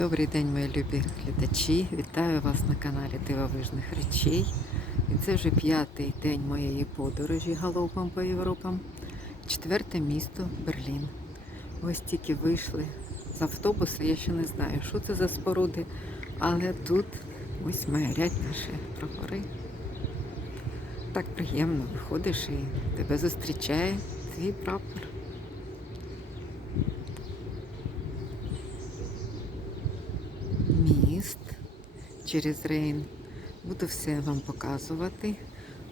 Добрий день, мої любі глядачі. Вітаю вас на каналі Дивовижних речей. І це вже п'ятий день моєї подорожі галопом по Європам. Четверте місто Берлін. Ось тільки вийшли з автобуса. Я ще не знаю, що це за споруди, але тут ось майорять наші прапори. Так приємно виходиш і тебе зустрічає твій прапор. Через Рейн. Буду все вам показувати.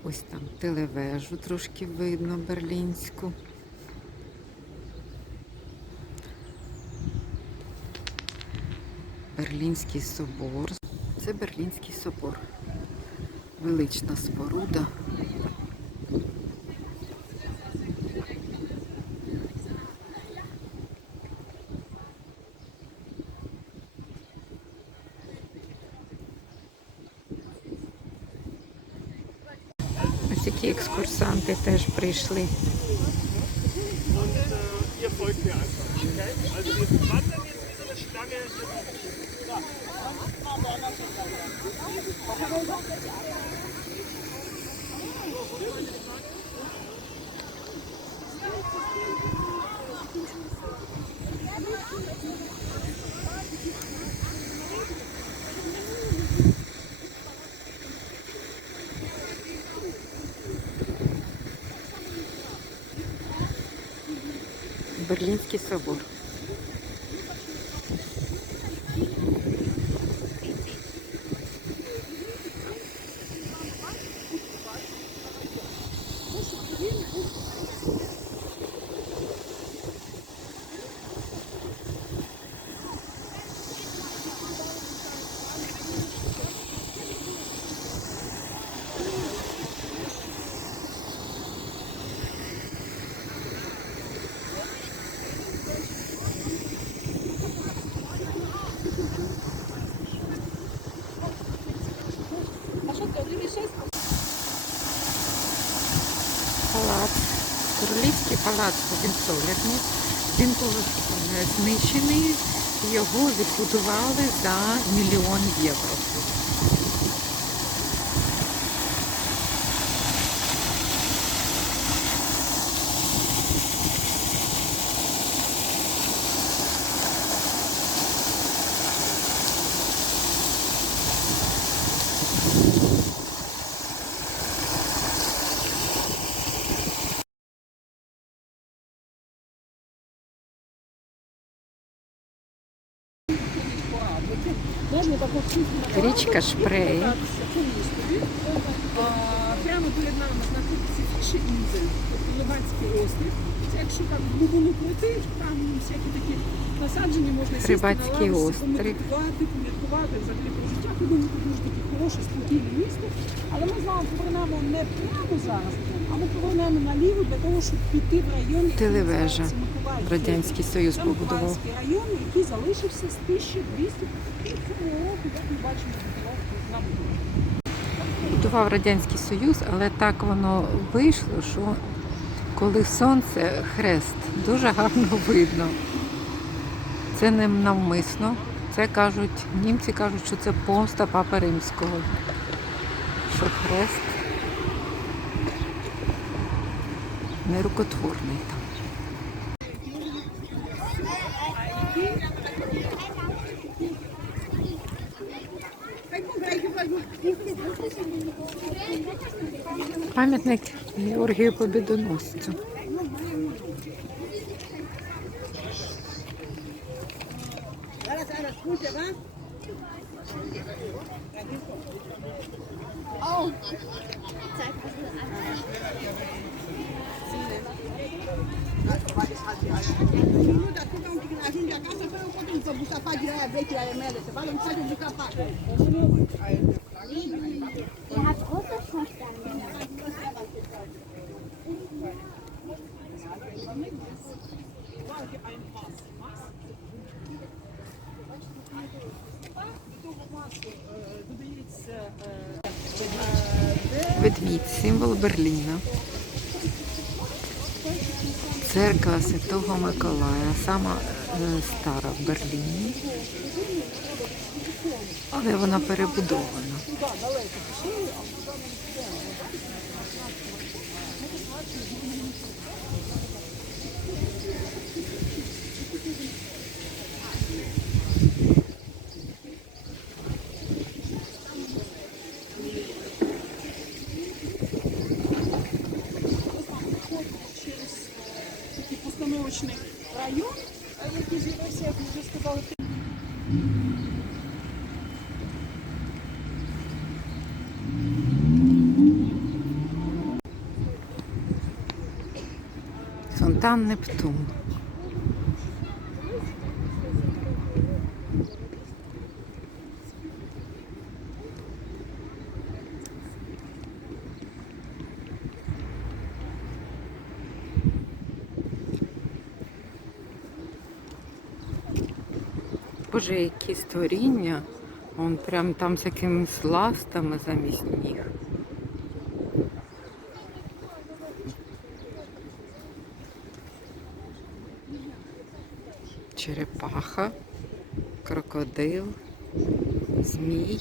Ось там телевежу трошки видно берлінську. Берлінський собор. Це Берлінський собор. Велична споруда. Ось які екскурсанти теж прийшли. Thank folgt Берлінський собор. Палац. Королівський палац Гогенцоллерні. Він був е, знищений, його відбудували за мільйон євро. Річка Шпрей. А, Прямо перед нами знаходиться фіші інзель, тобто Леванський острів. Це якщо так глибину пройти, там всякі такі насадження можна сісти Рибацький на лавочці, острів. помедитувати, поміркувати взагалі про життя. Подумати дуже таке хороше, спокійне місто. Але ми з вами повернемо не прямо зараз, а ми повернемо наліво для того, щоб піти в район, який Телевежа. називається Радянський Союз побудував. Район, який залишився з 1257 року, як ми бачимо. Будував Радянський Союз, але так воно вийшло, що коли сонце хрест дуже гарно видно. Це не навмисно. Це кажуть, німці кажуть, що це помста Папи Римського. Що хрест нерукотворний там. Пам'ятник Георгію Побідоносцю. Er Церква Святого Миколая, сама е, стара в Берліні, але вона перебудована. Фонтан Нептун. Боже, які створіння. Он прям там з якимись ластами замість ніг. Крокодил, змій.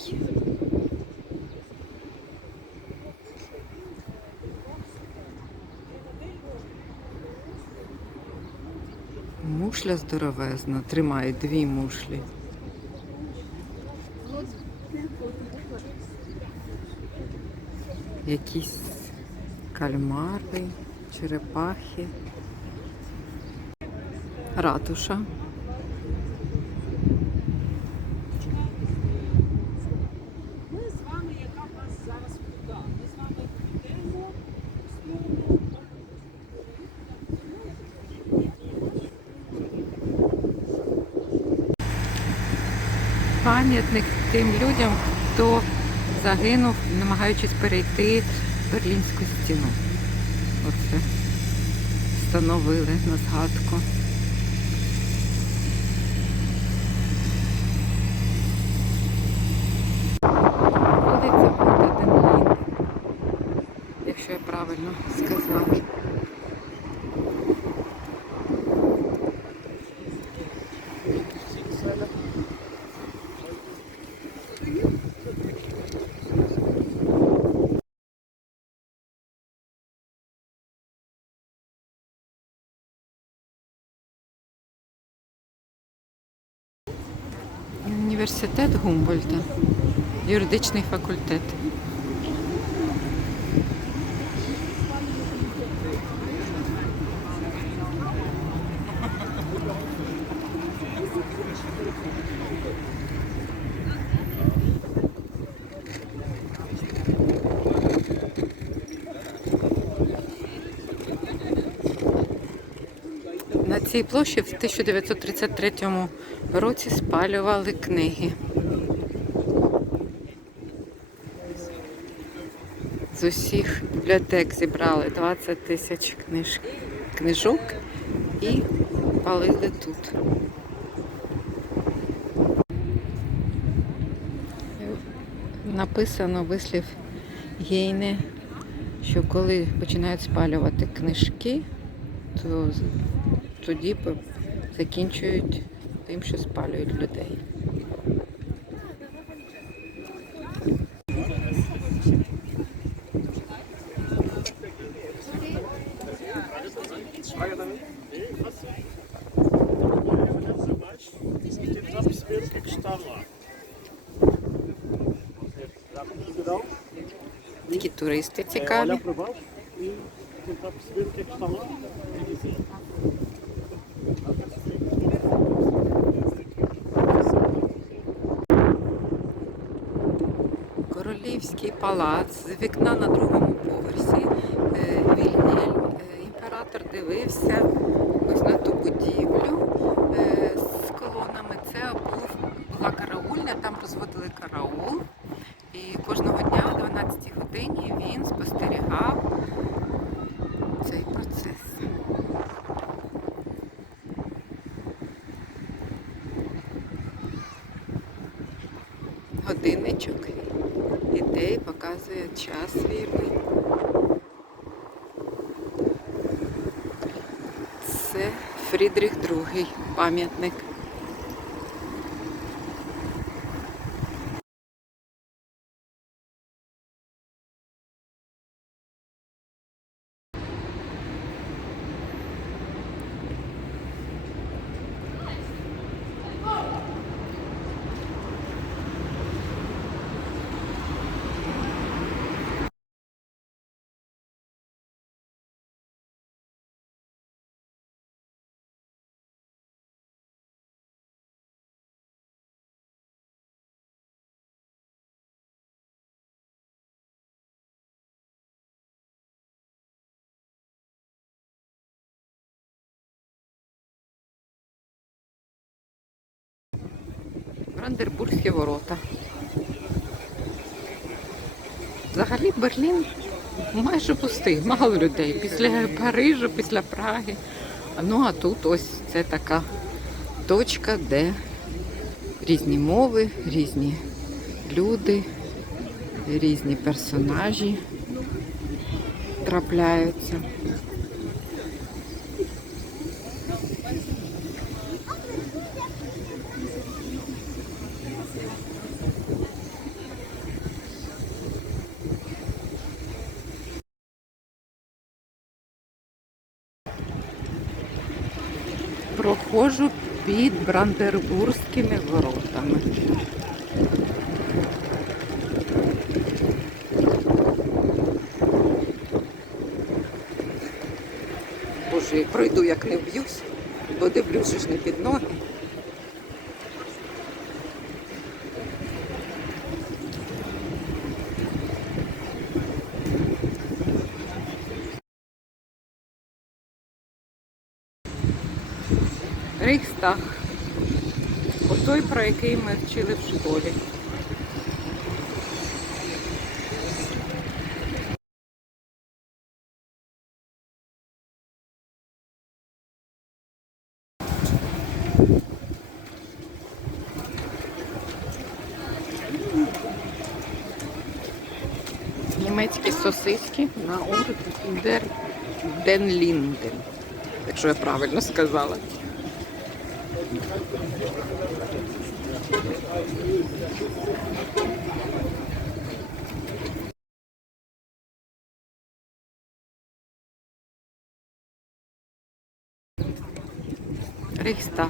Мушля здоровезна, тримає дві мушлі. Якісь кальмари, черепахи, ратуша. Ми з вами, яка в нас зараз вода. Ми з вами йдемо в сторону. пам'ятник тим людям, хто загинув, намагаючись перейти Берлінську стіну. Оце встановили на згадку. Якщо я правильно сказала. Університет Гумбольта, юридичний факультет. На цій площі в 1933 році спалювали книги. З усіх бібліотек зібрали 20 тисяч книж... книжок і палили тут. Написано вислів Гейне, що коли починають спалювати книжки, то тоді закінчують тим, що спалюють людей. Такі туристи цікаві. пробав і там спирка кштала. Королівський палац з вікна на другому поверсі. е, Вільгельм, імператор дивився ось на ту будівлю е, з колонами. Це була караульня, там розводили караул. І кожного Фрідріх II пам'ятник. Брандербурзькі ворота. Взагалі Берлін майже пустий, мало людей. Після Парижу, після Праги. Ну а тут ось це така точка, де різні мови, різні люди, різні персонажі трапляються. Проходжу під Брандербурзькими воротами. Боже, пройду, як не вб'юсь, бо дивлюсь же ж не під ноги. Рейхстаг. Отой, про який ми вчили в школі. Німецькі сосиски на Урдер Денлінден, якщо я правильно сказала. Рейхстаг.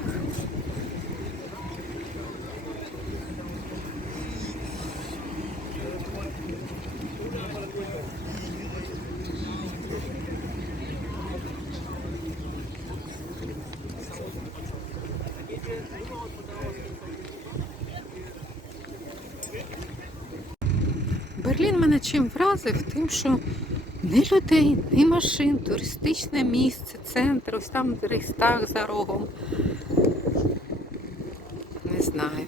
Берлін мене вразив, тим, що ні людей, ні машин, туристичне місце, центр, ось там Рейхстаг за рогом. Не знаю.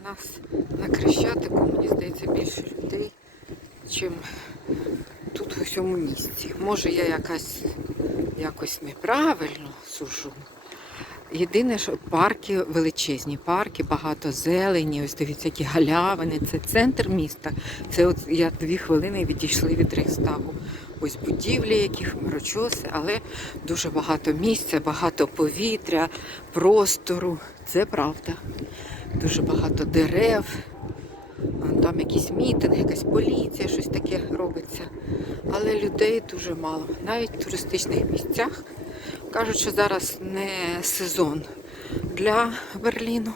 У нас на Крещатику, мені здається, більше людей, чим тут у цьому місці. Може, я якась якось неправильно сужу. Єдине, що парки величезні, парки, багато зелені, ось дивіться, які галявини, це центр міста. Це от я дві хвилини відійшли від Рейхстагу. Ось будівлі, які хмарочоси, але дуже багато місця, багато повітря, простору. Це правда. Дуже багато дерев. Там якийсь мітинг, якась поліція, щось таке робиться. Але людей дуже мало. Навіть в туристичних місцях кажуть, що зараз не сезон для Берліну.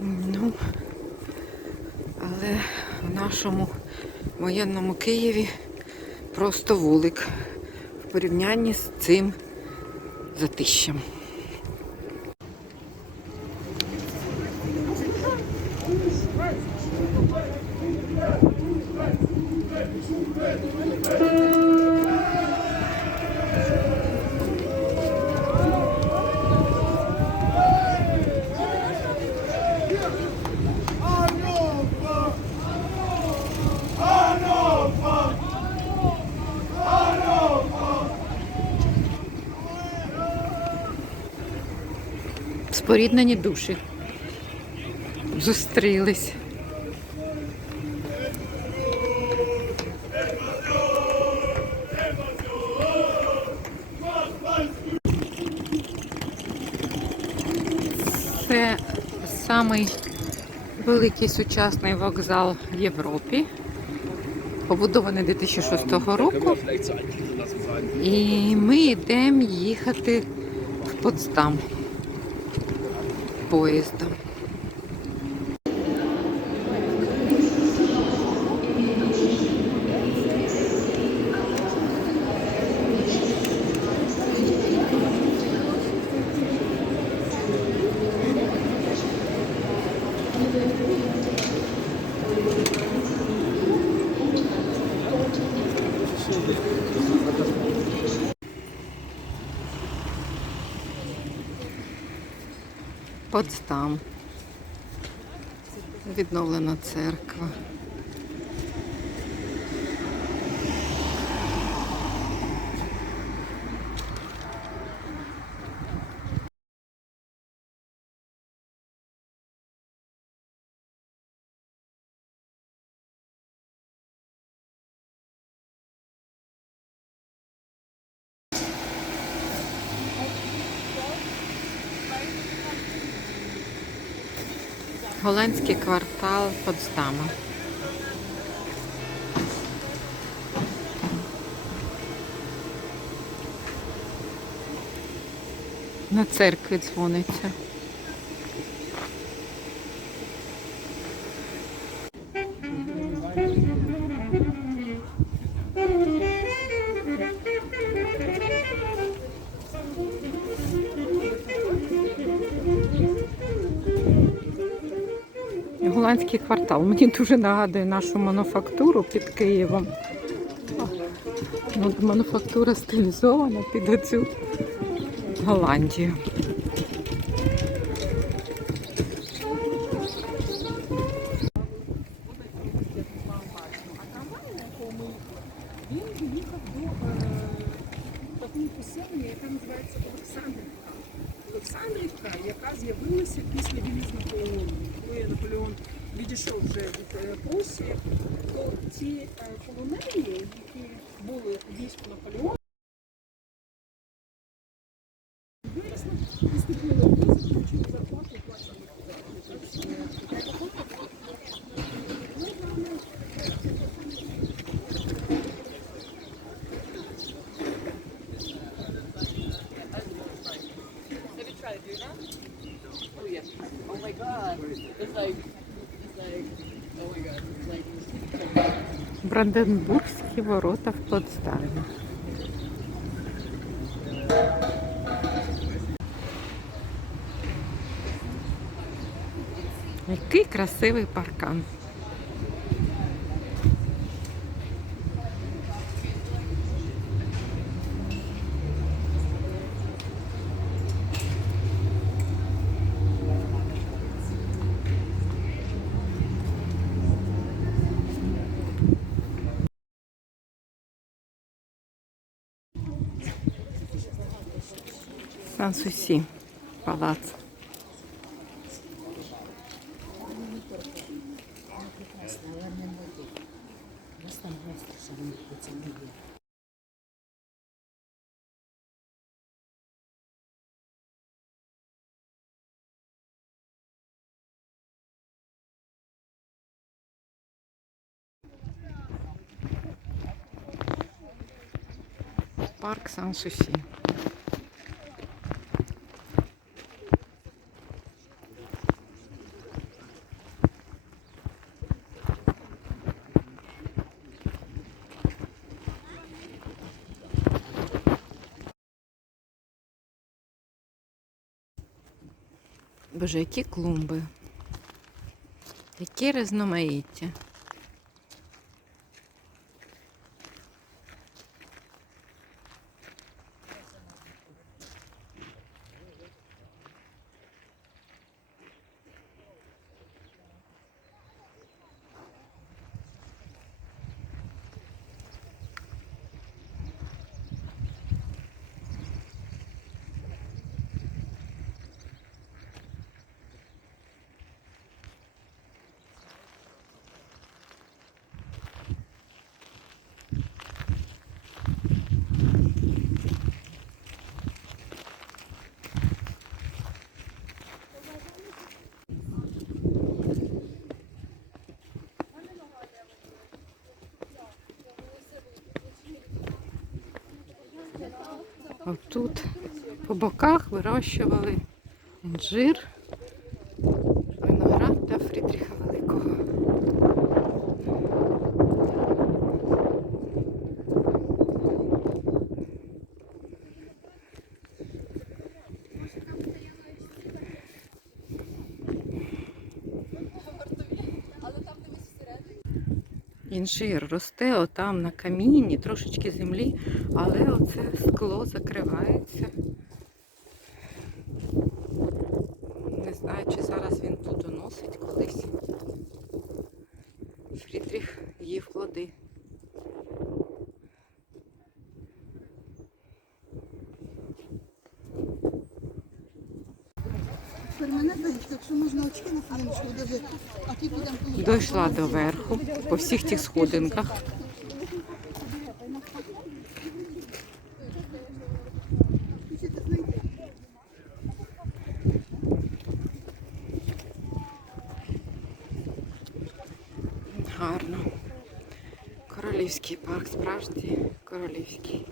Ну, але в нашому воєнному Києві просто вулик в порівнянні з цим затищем. Споріднені душі. Зустрілись. Це самий великий сучасний вокзал в Європі, побудований 2006 року. І ми йдемо їхати в Потсдам. resposta. Então. Поїздом. там Відновлена церква. Голландський квартал Потсдама. На церкві дзвониться. Голландський квартал. Мені дуже нагадує нашу мануфактуру під Києвом. Мануфактура стилізована під оцю Голландію. Бранденбургські ворота в Потсдамі. Який красивий паркан. Сан-Сусі, палац. Парк Сан-Сусі. Боже, які клумби. Які різноманіття. Отут по боках вирощували інжир, Інжир росте отам на камінні, трошечки землі, але оце скло закривається. Не знаю, чи зараз він плодоносить колись. Фрідріх їв плоди. Якщо можна очки на хвилиночку, даже, а ті підемо по Дійшла до верху по всіх тих сходинках. Гарно. Королівський парк, справжній королівський.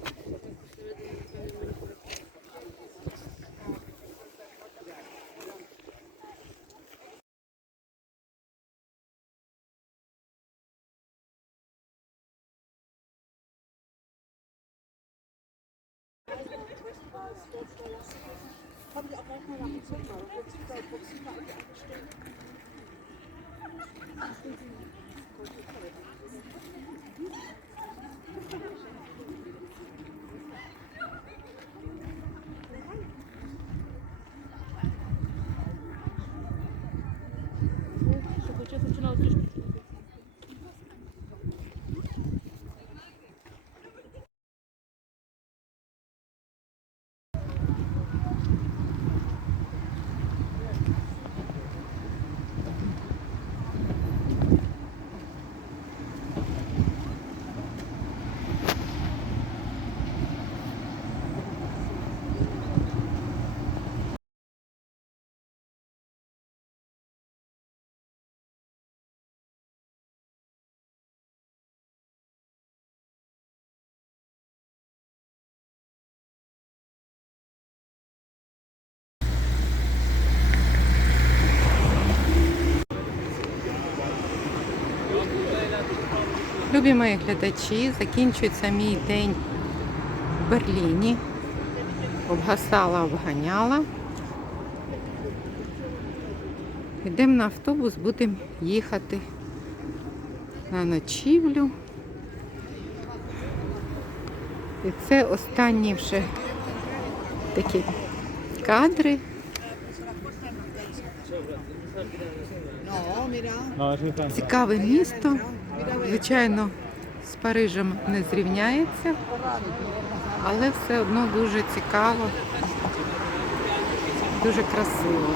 Любі мої глядачі, закінчується мій день в Берліні. Обгасала, обганяла. Йдемо на автобус, будемо їхати на ночівлю. І це останні вже такі кадри. Цікаве місто. Звичайно, з Парижем не зрівняється, але все одно дуже цікаво, дуже красиво.